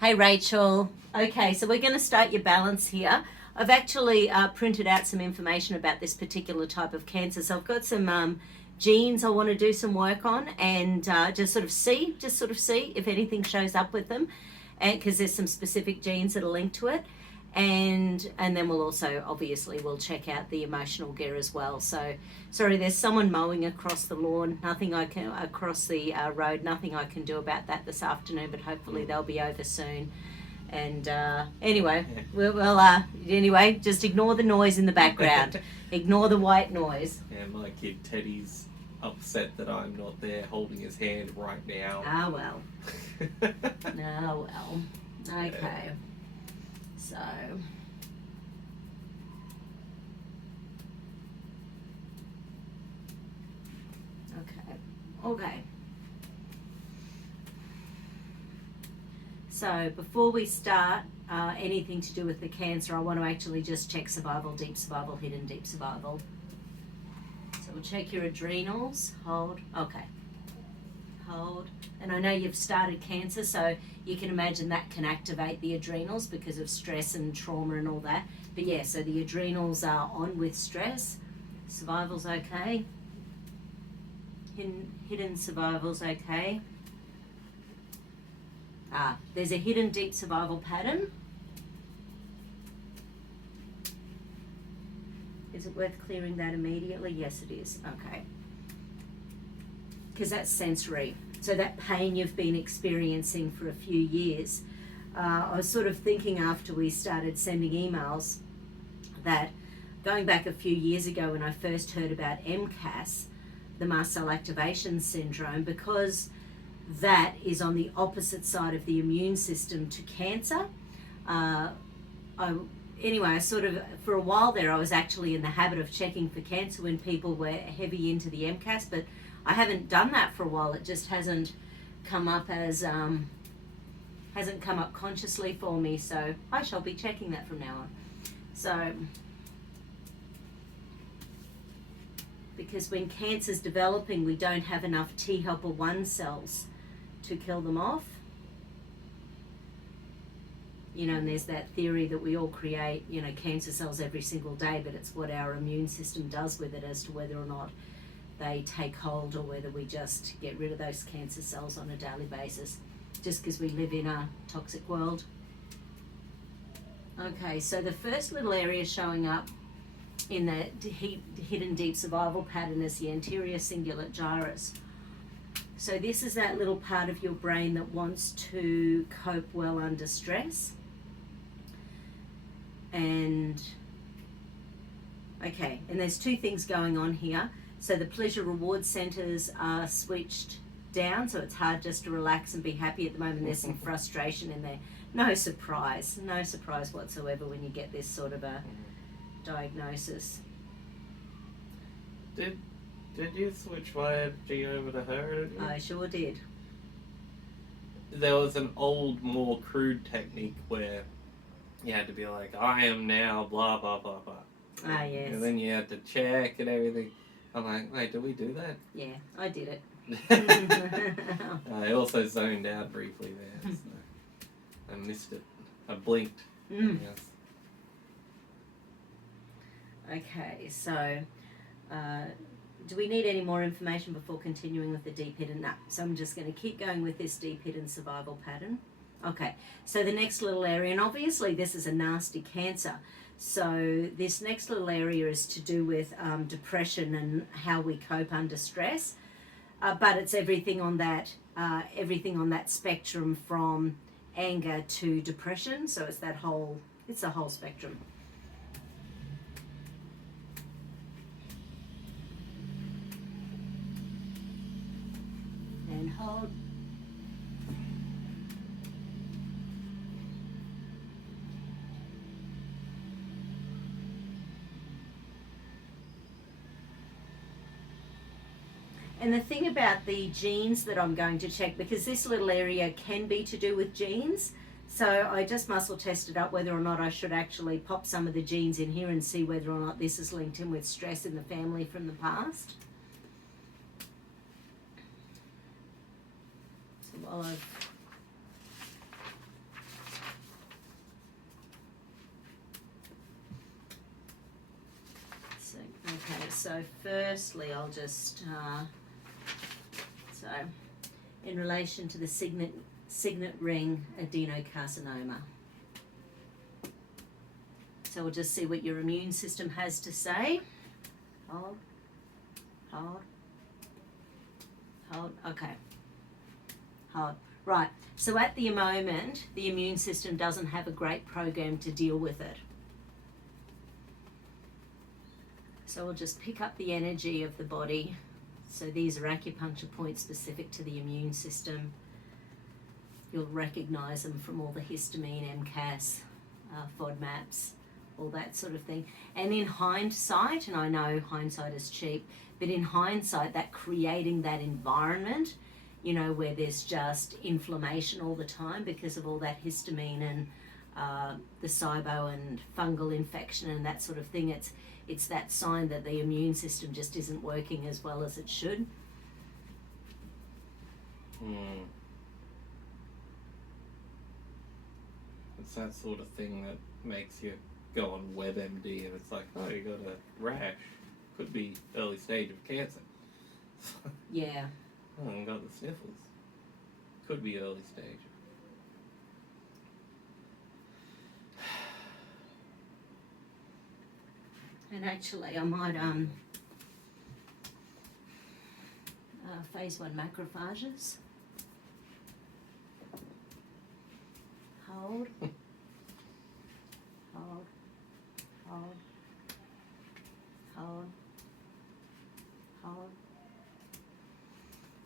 Hey Rachel. Okay, so we're going to start your balance here. I've actually printed out some information about this particular type of cancer. So I've got some genes I want to do some work on and just sort of see if anything shows up with them, and because there's some specific genes that are linked to it. And then we'll also we'll check out the emotional gear as well. So sorry, there's someone mowing across the lawn. Across the road. Nothing I can do about that this afternoon, but hopefully they'll be over soon. And anyway, anyway, just ignore the noise in the background. Ignore the white noise. Yeah, my kid Teddy's upset that I'm not there holding his hand right now. Ah well. Ah well. Okay. So. Okay. So before we start anything to do with the cancer, I want to actually just check survival, deep survival, hidden deep survival. So we'll check your adrenals. Hold. Okay. Hold. And I know you've started cancer, so you can imagine that can activate the adrenals because of stress and trauma and all that. But yeah, so the adrenals are on with stress. Survival's okay. Hidden survival's okay. There's a hidden deep survival pattern. Is it worth clearing that immediately? Yes, it is. Okay. Because that's sensory. So that pain you've been experiencing for a few years. I was sort of thinking after we started sending emails that going back a few years ago when I first heard about MCAS, the mast cell activation syndrome, because that is on the opposite side of the immune system to cancer. I sort of, for a while there, I was actually in the habit of checking for cancer when people were heavy into the MCAS, but I haven't done that for a while. It just hasn't come up hasn't come up consciously for me, so I shall be checking that from now on. So, because when cancer's developing, we don't have enough T helper 1 cells to kill them off. And there's that theory that we all create, cancer cells every single day, but it's what our immune system does with it as to whether or not they take hold or whether we just get rid of those cancer cells on a daily basis, just because we live in a toxic world. Okay, so the first little area showing up in the hidden deep survival pattern is the anterior cingulate gyrus. So this is that little part of your brain that wants to cope well under stress. And there's two things going on here. So the pleasure reward centers are switched down, so it's hard just to relax and be happy at the moment. There's some frustration in there. No surprise whatsoever when you get this sort of a diagnosis. Did you switch my energy over to her? I sure did. There was an old, more crude technique where you had to be like, I am now blah blah blah blah. Ah, yes. And then you had to check and everything. I'm like, wait, did we do that? Yeah, I did it. I also zoned out briefly there. So I missed it. I blinked. Yes. Okay, so do we need any more information before continuing with the deep hidden? No, so I'm just going to keep going with this deep hidden survival pattern. Okay, so the next little area, and obviously this is a nasty cancer, so this next little area is to do with depression and how we cope under stress, but it's everything on that spectrum from anger to depression, so it's the whole spectrum. And hold. And the thing about the genes that I'm going to check, because this little area can be to do with genes, so I just muscle tested up whether or not I should actually pop some of the genes in here and see whether or not this is linked in with stress in the family from the past. So while I've Okay, so firstly I'll just, so in relation to the signet ring adenocarcinoma. So we'll just see what your immune system has to say. Hold, okay, hold. Right, so at the moment, the immune system doesn't have a great program to deal with it. So we'll just pick up the energy of the body. So these are acupuncture points specific to the immune system. You'll recognize them from all the histamine, MCAS, FODMAPs, all that sort of thing. And in hindsight, and I know hindsight is cheap, but in hindsight, that creating that environment, you know, where there's just inflammation all the time because of all that histamine and the SIBO and fungal infection and that sort of thing, it's that sign that the immune system just isn't working as well as it should. It's that sort of thing that makes you go on WebMD and it's like, oh, you got a rash. Could be early stage of cancer. Yeah. Oh, I got the sniffles. Could be early stage. And actually, I might phase 1 macrophages. Hold. Hold. Hold. Hold. Hold.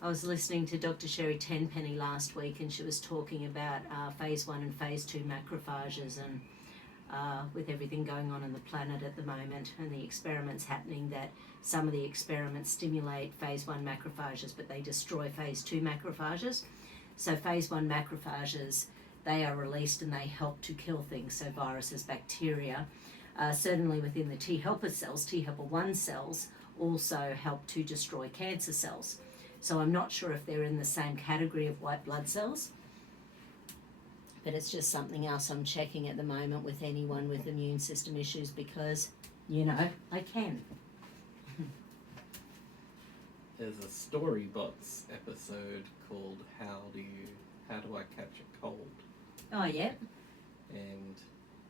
I was listening to Dr. Sherry Tenpenny last week, and she was talking about phase 1 and phase 2 macrophages, and with everything going on in the planet at the moment and the experiments happening, that some of the experiments stimulate phase 1 macrophages but they destroy phase 2 macrophages. So phase 1 macrophages, they are released and they help to kill things, so viruses, bacteria. Certainly within the T helper cells, T helper 1 cells also help to destroy cancer cells. So I'm not sure if they're in the same category of white blood cells, but it's just something else I'm checking at the moment with anyone with immune system issues because, you know, I can. There's a Storybots episode called How Do I Catch a Cold? Oh, yeah. And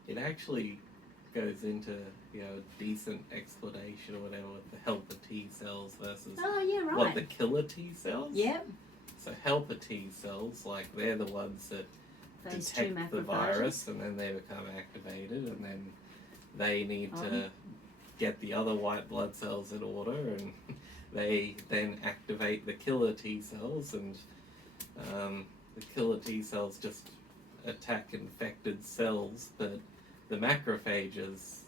it actually goes into, you know, decent explanation or whatever with the helper T cells versus what the killer T cells. Yeah. So helper T cells, like they're the ones that Phase 2 detect the virus and then they become activated and then they need to get the other white blood cells in order and they then activate the killer T cells and the killer T cells just attack infected cells, but the macrophages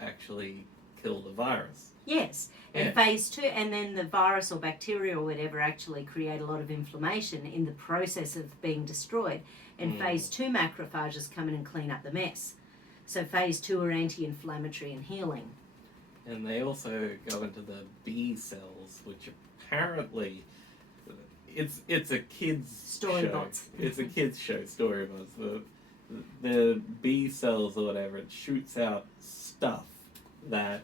actually kill the virus. Yes, and phase 2, and then the virus or bacteria or whatever actually create a lot of inflammation in the process of being destroyed. And phase 2 macrophages come in and clean up the mess. So phase 2 are anti-inflammatory and healing. And they also go into the B cells, which apparently it's a kids Storybots. show. It's a kids show, Storybots. The B cells or whatever, it shoots out stuff that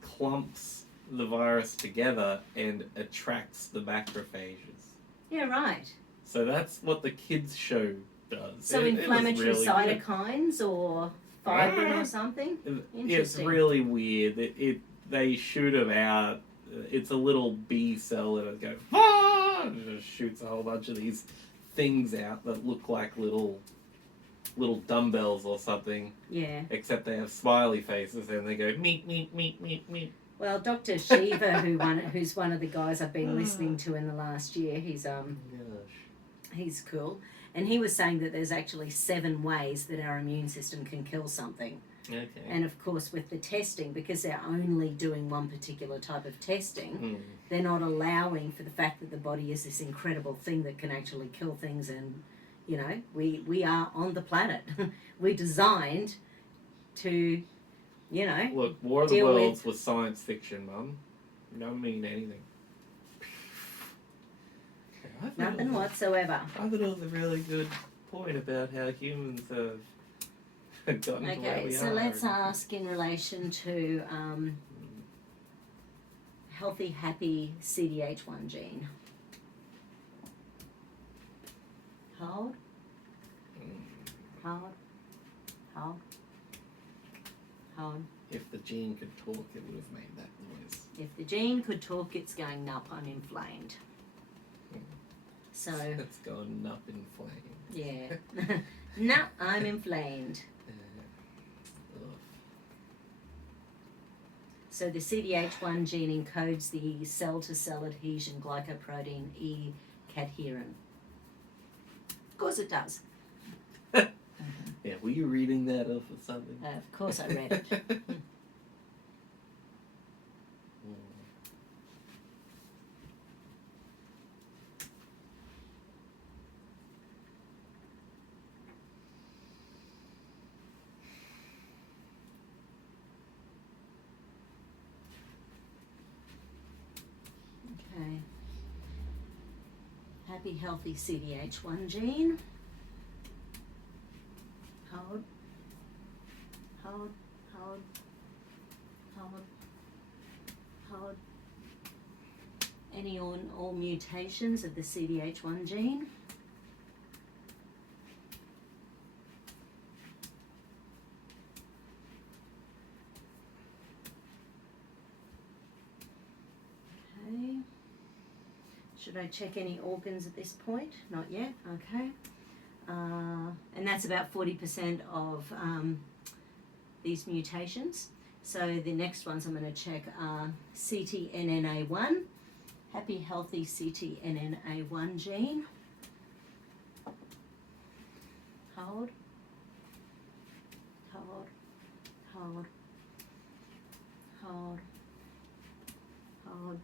clumps the virus together and attracts the macrophages. Yeah, right. So that's what the kids show does. So inflammatory really cytokines or fibrin or something? It's really weird. They shoot them out. It's a little B cell and it goes, and it just shoots a whole bunch of these things out that look like little dumbbells or something. Yeah. Except they have smiley faces and they go meet, meet, meet, meet, meet. Well, Dr. Shiva, who's one of the guys I've been listening to in the last year, he's cool, and he was saying that there's actually 7 ways that our immune system can kill something. Okay. And of course, with the testing, because they're only doing one particular type of testing, they're not allowing for the fact that the body is this incredible thing that can actually kill things. And you know, we are on the planet. We're designed to, you know, look, War of the Worlds was science fiction, Mum. You don't mean anything. Nothing whatsoever. I thought it was a really good point about how humans have gotten to where we are. Okay, so let's ask in relation to healthy, happy CDH1 gene. Hold. Hold. Hold. Hold. If the gene could talk, it would have made that noise. If the gene could talk, it's going, "Nup, I'm inflamed." So It's gone up in flames. yeah, "Nup, I'm inflamed." Ugh. So the CDH1 gene encodes the cell-to-cell adhesion glycoprotein E cadherin. Of course it does. Yeah, were you reading that off of something? Of course I read it. Okay. Happy, healthy CDH1 gene. Hold. Hold. Hold. Hold. Hold. Any or all mutations of the CDH1 gene. Okay. Should I check any organs at this point? Not yet. Okay. And that's about 40% of these mutations. So the next ones I'm going to check are CTNNA1, happy, healthy CTNNA1 gene. Hold. Hold. Hold. Hold. Hold.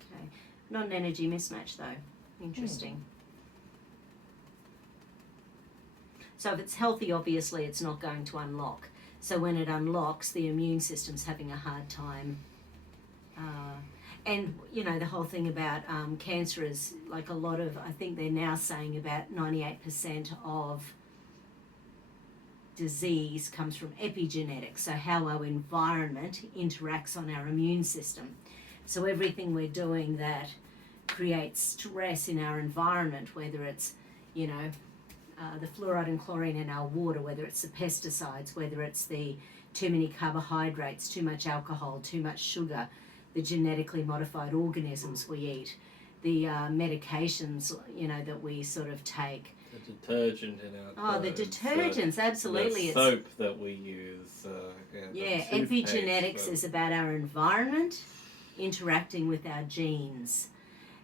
Okay. Not an energy mismatch though. Interesting. So if it's healthy, obviously it's not going to unlock. So when it unlocks, the immune system's having a hard time. And, you know, the whole thing about cancer is like a lot of, I think they're now saying about 98% of disease comes from epigenetics, so how our environment interacts on our immune system. So everything we're doing that creates stress in our environment, whether it's, you know, the fluoride and chlorine in our water, whether it's the pesticides, whether it's the too many carbohydrates, too much alcohol, too much sugar, the genetically modified organisms we eat, the medications, you know, that we sort of take. The detergent in our The clothes, detergents, absolutely. The soap that we use. Yeah, the toothpaste, epigenetics is about our environment interacting with our genes.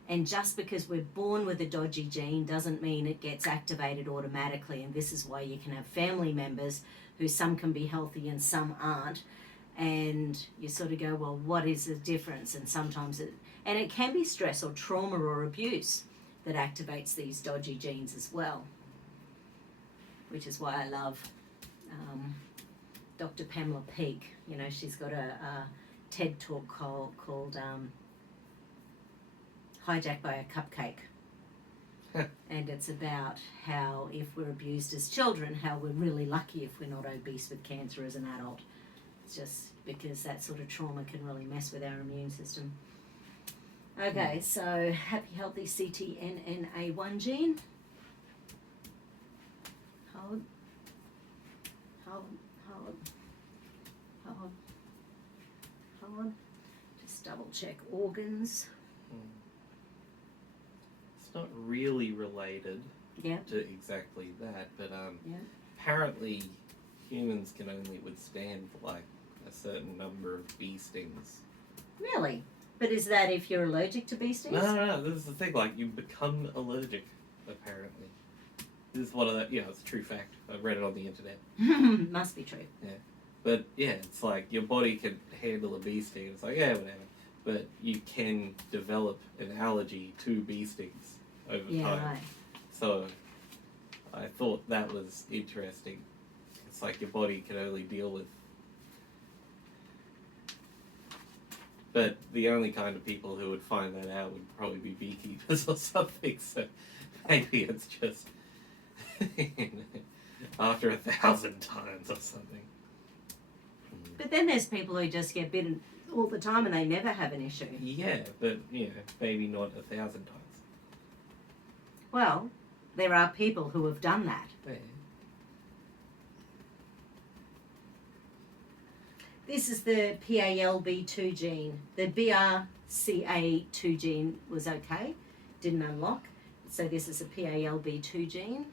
And just because we're born with a dodgy gene doesn't mean it gets activated automatically. And this is why you can have family members who some can be healthy and some aren't. And you sort of go, well, what is the difference? And sometimes it can be stress or trauma or abuse that activates these dodgy genes as well. Which is why I love Dr. Pamela Peake. You know, she's got a TED talk called Hijacked by a Cupcake. And it's about how if we're abused as children, how we're really lucky if we're not obese with cancer as an adult. It's just because that sort of trauma can really mess with our immune system. Okay, so happy, healthy CTNNA1 gene. Hold. Hold. Hold. Hold. Hold. Just double check organs. It's not really related Yeah. to exactly that, but Yeah. apparently humans can only withstand like a certain number of bee stings. Really? But is that if you're allergic to bee stings? No, this is the thing, like you become allergic, apparently. This is one of the, it's a true fact. I read it on the internet. Must be true. Yeah. But yeah, it's like your body can handle a bee sting. It's like, yeah, whatever. But you can develop an allergy to bee stings over time. Right. So I thought that was interesting. It's like your body can only deal with. But the only kind of people who would find that out would probably be beekeepers or something. So maybe it's just after 1,000 times or something. But then there's people who just get bitten all the time and they never have an issue. Yeah, but maybe not 1,000 times. Well, there are people who have done that. Yeah. This is the PALB2 gene. The BRCA2 gene was okay, didn't unlock. So this is a PALB2 gene.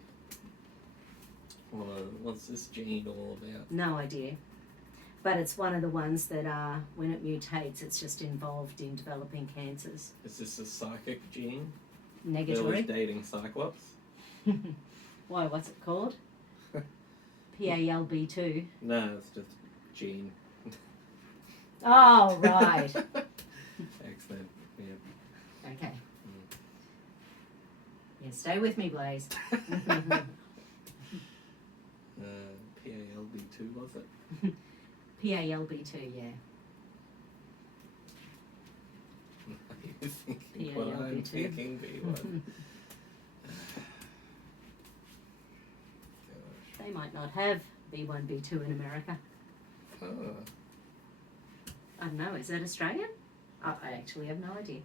What's this gene all about? No idea. But it's one of the ones that when it mutates, it's just involved in developing cancers. Is this a psychic gene? Negatory. Village dating Cyclops? Why, what's it called? PALB2. No, it's just gene. Oh, right. Excellent. Yeah. Okay. Yeah, stay with me, Blaze. PALB2 was it? PALB2, yeah. You're thinking what I'm PALB2. thinking, B1. They might not have B1, B2 in America. Oh. I don't know, is that Australian? I actually have no idea.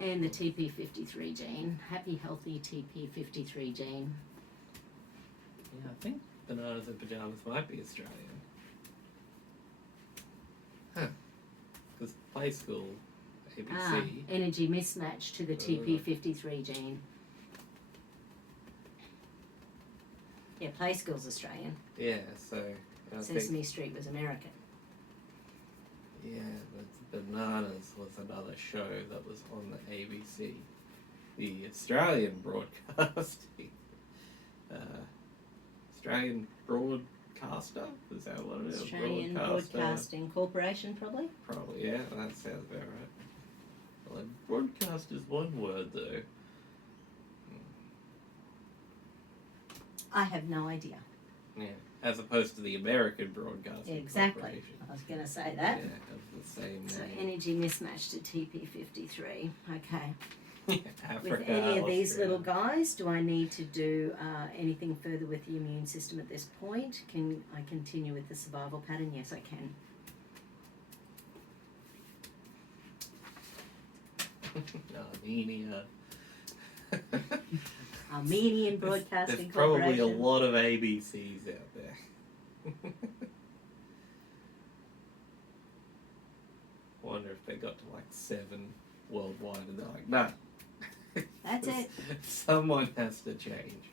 And the TP53 gene, happy, healthy TP53 gene. Yeah, I think bananas and pajamas might be Australian. Huh. Because play school, ABC. Energy mismatch to the TP53 gene. Yeah, Play School's Australian. Yeah, so I think, Sesame Street was American. yeah, but Bananas was another show that was on the ABC. The Australian broadcasting. Australian broadcaster? Is that what it is? Australian Broadcaster. Broadcasting Corporation, probably? Probably, yeah, that sounds about right. Well, broadcast is one word, though. I have no idea. Yeah, as opposed to the American Broadcasting Exactly. Corporation. I was going to say that. Yeah, of the same So name. energy mismatch to TP53. Okay. Africa, With any of these Austria. little guys, do I need to do anything further with the immune system at this point? Can I continue with the survival pattern? Yes, I can. Armenia. Armenian Broadcasting There's probably Corporation. a lot of ABCs out there. Wonder if they got to like 7 worldwide and they're like, no. That's it. Someone has to change.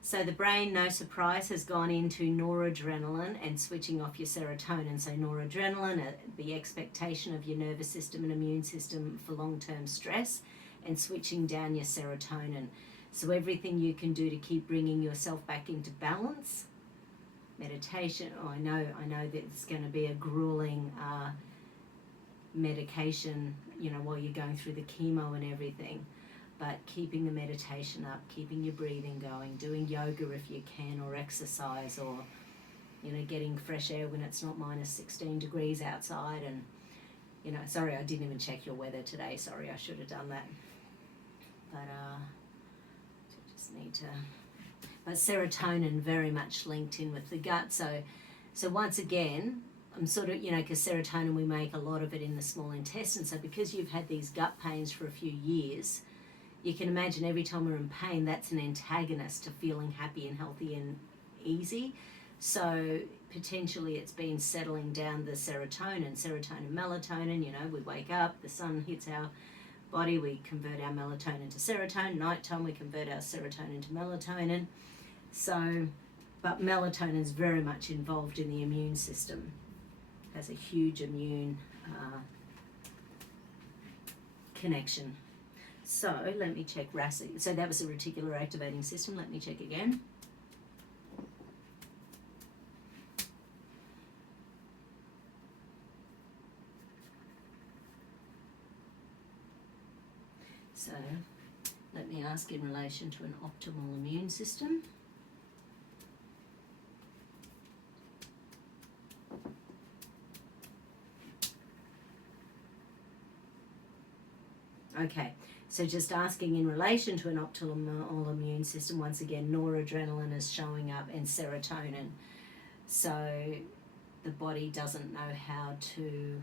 So the brain, no surprise, has gone into noradrenaline and switching off your serotonin. So noradrenaline, the expectation of your nervous system and immune system for long-term stress, and switching down your serotonin. So everything you can do to keep bringing yourself back into balance. Meditation. Oh, I know that it's going to be a grueling medication, while you're going through the chemo and everything. But keeping the meditation up, keeping your breathing going, doing yoga if you can, or exercise, or getting fresh air when it's not minus 16 degrees outside. And sorry, I didn't even check your weather today. Sorry, I should have done that. But just need to. But serotonin very much linked in with the gut. So once again, I'm sort of because serotonin, we make a lot of it in the small intestine. So because you've had these gut pains for a few years, you can imagine every time we're in pain, that's an antagonist to feeling happy and healthy and easy. So potentially it's been settling down the serotonin, melatonin. We wake up, the sun hits our body, we convert our melatonin to serotonin. Nighttime, we convert our serotonin to melatonin. So, but melatonin is very much involved in the immune system. Has a huge immune connection. So let me check RAS. So that was a reticular activating system. Let me check again. So let me ask in relation to an optimal immune system. Okay, so just asking in relation to an optimal immune system, once again, noradrenaline is showing up and serotonin. So the body doesn't know how to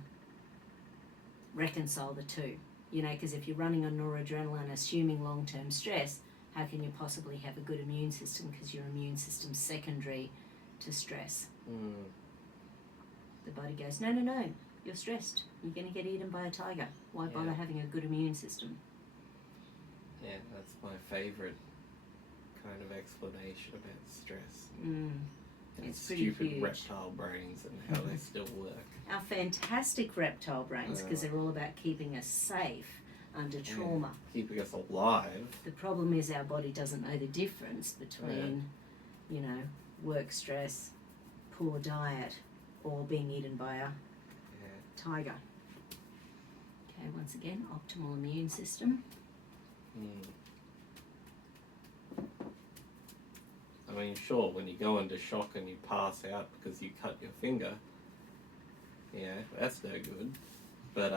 reconcile the two. You know, because if you're running on noradrenaline, assuming long-term stress, how can you possibly have a good immune system? Because your immune system's secondary to stress. The body goes, no, you're stressed. You're going to get eaten by a tiger. Why bother having a good immune system? Yeah, that's my favourite kind of explanation about stress. It's stupid pretty huge. Reptile brains and how they still work. Our fantastic reptile brains, because they're all about keeping us safe under trauma. Keeping us alive. The problem is our body doesn't know the difference between, you know, work stress, poor diet, or being eaten by a tiger. Okay, once again, optimal immune system. I mean, sure, when you go into shock and you pass out because you cut your finger, that's no good. But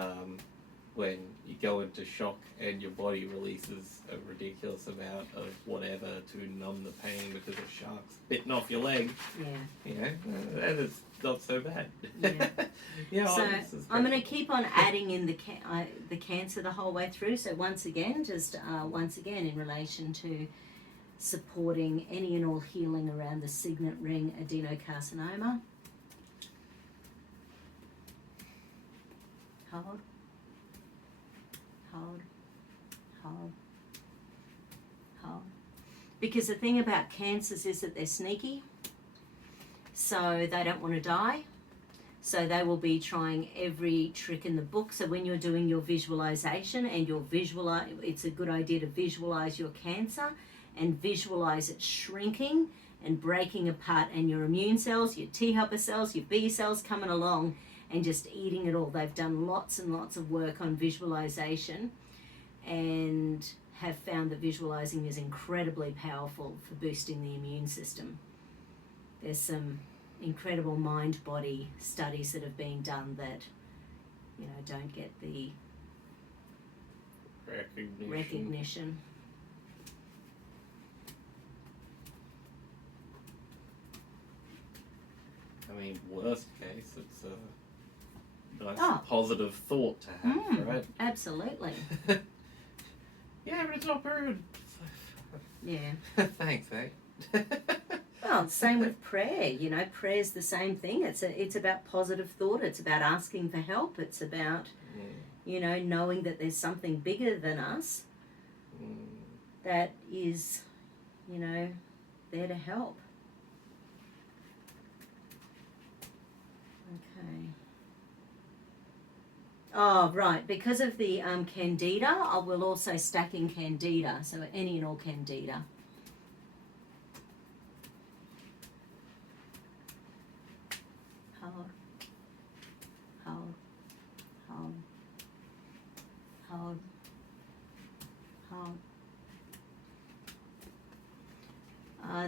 when you go into shock and your body releases a ridiculous amount of whatever to numb the pain because a shark's bitten off your leg, that is not so bad. So I'm going to keep on adding in the cancer the whole way through. So once again, in relation to supporting any and all healing around the signet ring adenocarcinoma. Hold. Because the thing about cancers is that they're sneaky, so they don't want to die. So they will be trying every trick in the book. So when you're doing your visualization and it's a good idea to visualize your cancer and visualize it shrinking and breaking apart, and your immune cells, your T helper cells, your B cells coming along and just eating it all. They've done lots and lots of work on visualization and have found that visualizing is incredibly powerful for boosting the immune system. There's some incredible mind-body studies that have been done that, you know, don't get the recognition. I mean, worst case, it's a nice positive thought to have, right? Absolutely. Yeah, but it's not rude. Yeah. Thanks, eh? Well, same with prayer. You know, prayer's the same thing. It's about positive thought. It's about asking for help. It's about, you know, knowing that there's something bigger than us that is, you know, there to help. Okay. Oh, right. Because of the candida, I will also stack in candida. So any and all candida. Hold.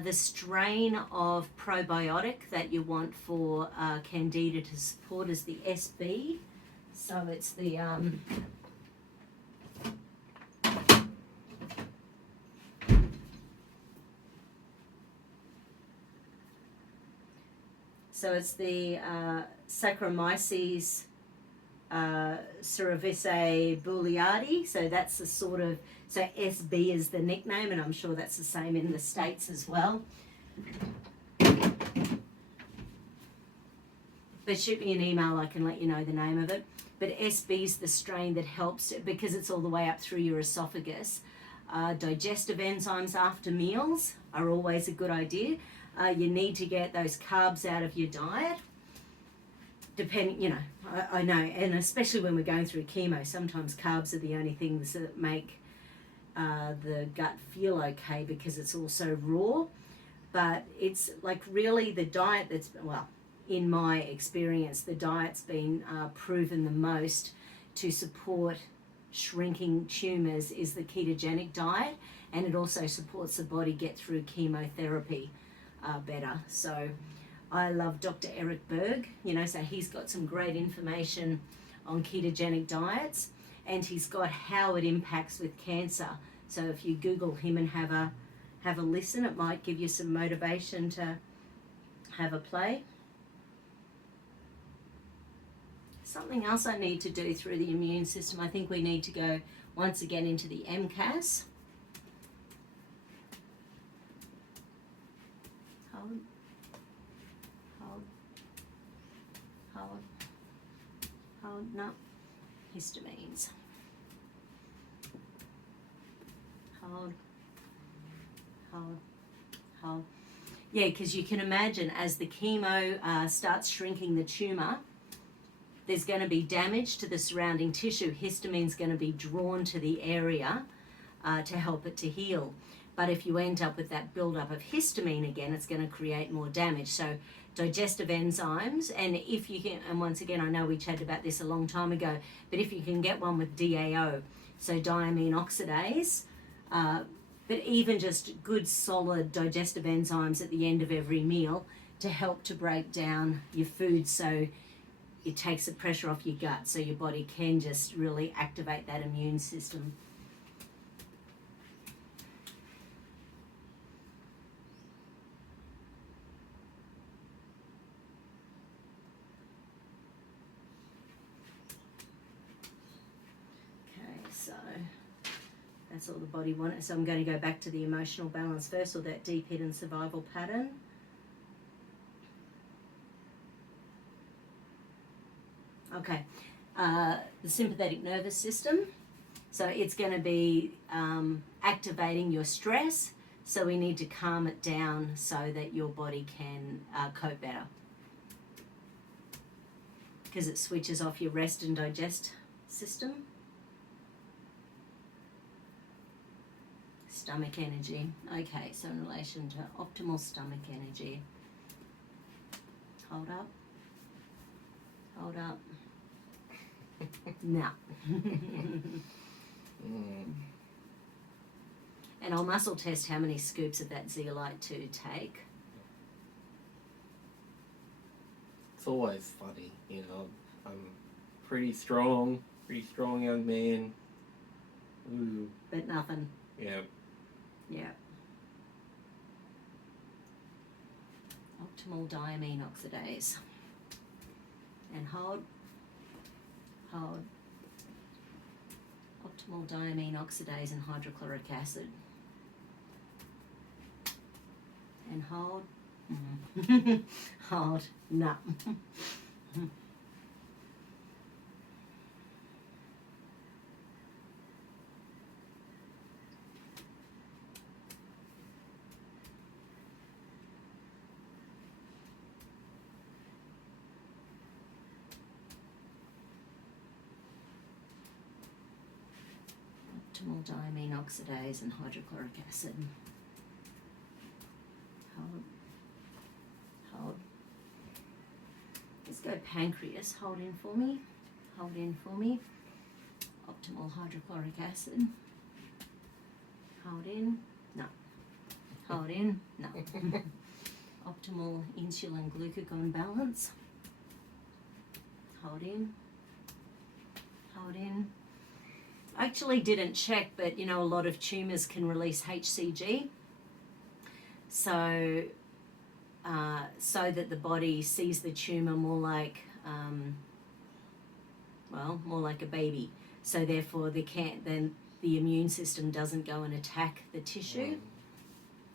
The strain of probiotic that you want for candida to support is the SB. So it's the Saccharomyces cerevisiae boulardii. So that's the sort of, so SB is the nickname, and I'm sure that's the same in the States as well. But shoot me an email, I can let you know the name of it. But SB is the strain that helps, because it's all the way up through your esophagus. Digestive enzymes after meals are always a good idea. You need to get those carbs out of your diet. Depending, you know, I know, and especially when we're going through chemo, sometimes carbs are the only things that make the gut feel okay, because it's also raw. But it's like really the diet that's, well, in my experience, the diet's been proven the most to support shrinking tumours is the ketogenic diet, and it also supports the body get through chemotherapy better. So I love Dr. Eric Berg, you know, so he's got some great information on ketogenic diets. and he's got how it impacts with cancer. So if you Google him and have a listen, it might give you some motivation to have a play. Something else I need to do through the immune system, I think we need to go once again into the MCAS. Hold, no, histamines. Hold. Yeah, because you can imagine as the chemo starts shrinking the tumour, there's going to be damage to the surrounding tissue. Histamine's going to be drawn to the area to help it to heal. But if you end up with that buildup of histamine again, it's going to create more damage. So digestive enzymes, and if you can, and once again, I know we chatted about this a long time ago, but if you can get one with DAO, so diamine oxidase, but even just good solid digestive enzymes at the end of every meal to help to break down your food, so it takes the pressure off your gut, so your body can just really activate that immune system. So that's all the body wanted. So I'm going to go back to the emotional balance first, or that deep hidden survival pattern. Okay, the sympathetic nervous system. So it's going to be activating your stress. So we need to calm it down so that your body can cope better. Because it switches off your rest and digest system. Stomach energy. Okay, so in relation to optimal stomach energy. Hold up. No. And I'll muscle test how many scoops of that zeolite to take. It's always funny, I'm pretty strong young man. Ooh. But nothing. Yeah. Yeah. Optimal diamine oxidase. And hold. Optimal diamine oxidase and hydrochloric acid. And hold. Hold. No. Optimal diamine oxidase and hydrochloric acid. Hold. Let's go pancreas. Hold in for me. Optimal hydrochloric acid. Hold in. No. Hold in. No. Optimal insulin glucagon balance. Hold in. I actually didn't check, but a lot of tumours can release HCG. So that the body sees the tumour more like a baby. So therefore then the immune system doesn't go and attack the tissue.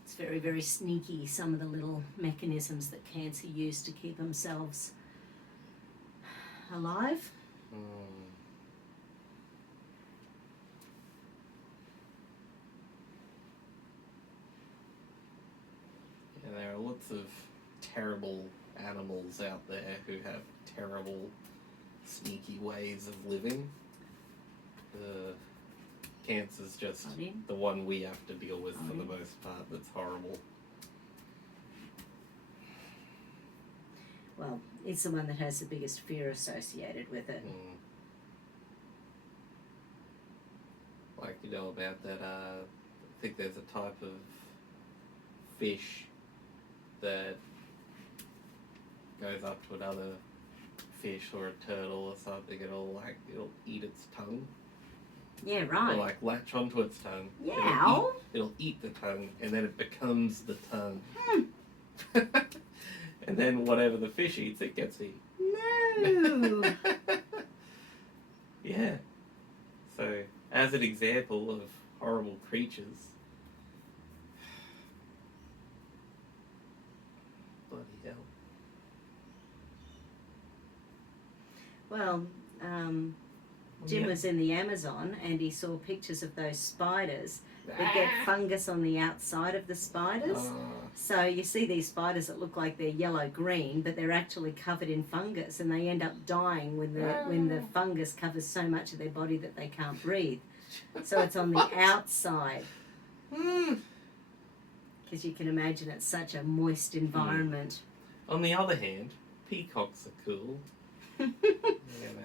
It's very, very sneaky, some of the little mechanisms that cancer use to keep themselves alive. There are lots of terrible animals out there who have terrible, sneaky ways of living. Cancer's just the one we have to deal with for the most part that's horrible. Well, it's the one that has the biggest fear associated with it. Like, about that, I think there's a type of fish that goes up to another fish or a turtle or something, it'll eat its tongue. Yeah, It'll right. like latch onto its tongue. Yeah. It'll eat the tongue, and then it becomes the tongue. Hmm. And then whatever the fish eats, it gets eaten. No. Yeah. So, as an example of horrible creatures, bloody hell. Well, Jim was in the Amazon and he saw pictures of those spiders that get fungus on the outside of the spiders. So you see these spiders that look like they're yellow-green, but they're actually covered in fungus, and they end up dying when the fungus covers so much of their body that they can't breathe. So it's on the outside. Because you can imagine it's such a moist environment. On the other hand, peacocks are cool.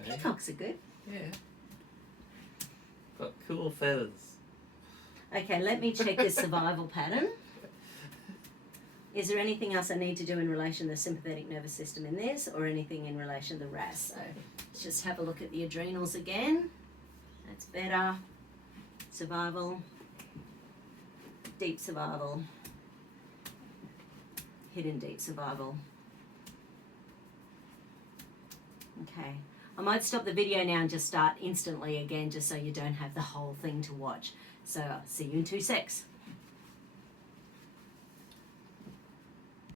Peacocks are good. Yeah. Got cool feathers. Okay, let me check this survival pattern. Is there anything else I need to do in relation to the sympathetic nervous system in this, or anything in relation to the RAS? So let's just have a look at the adrenals again. That's better. Survival. Deep survival. Hidden deep survival. Okay. I might stop the video now and just start instantly again, just so you don't have the whole thing to watch. So, see you in 2 secs.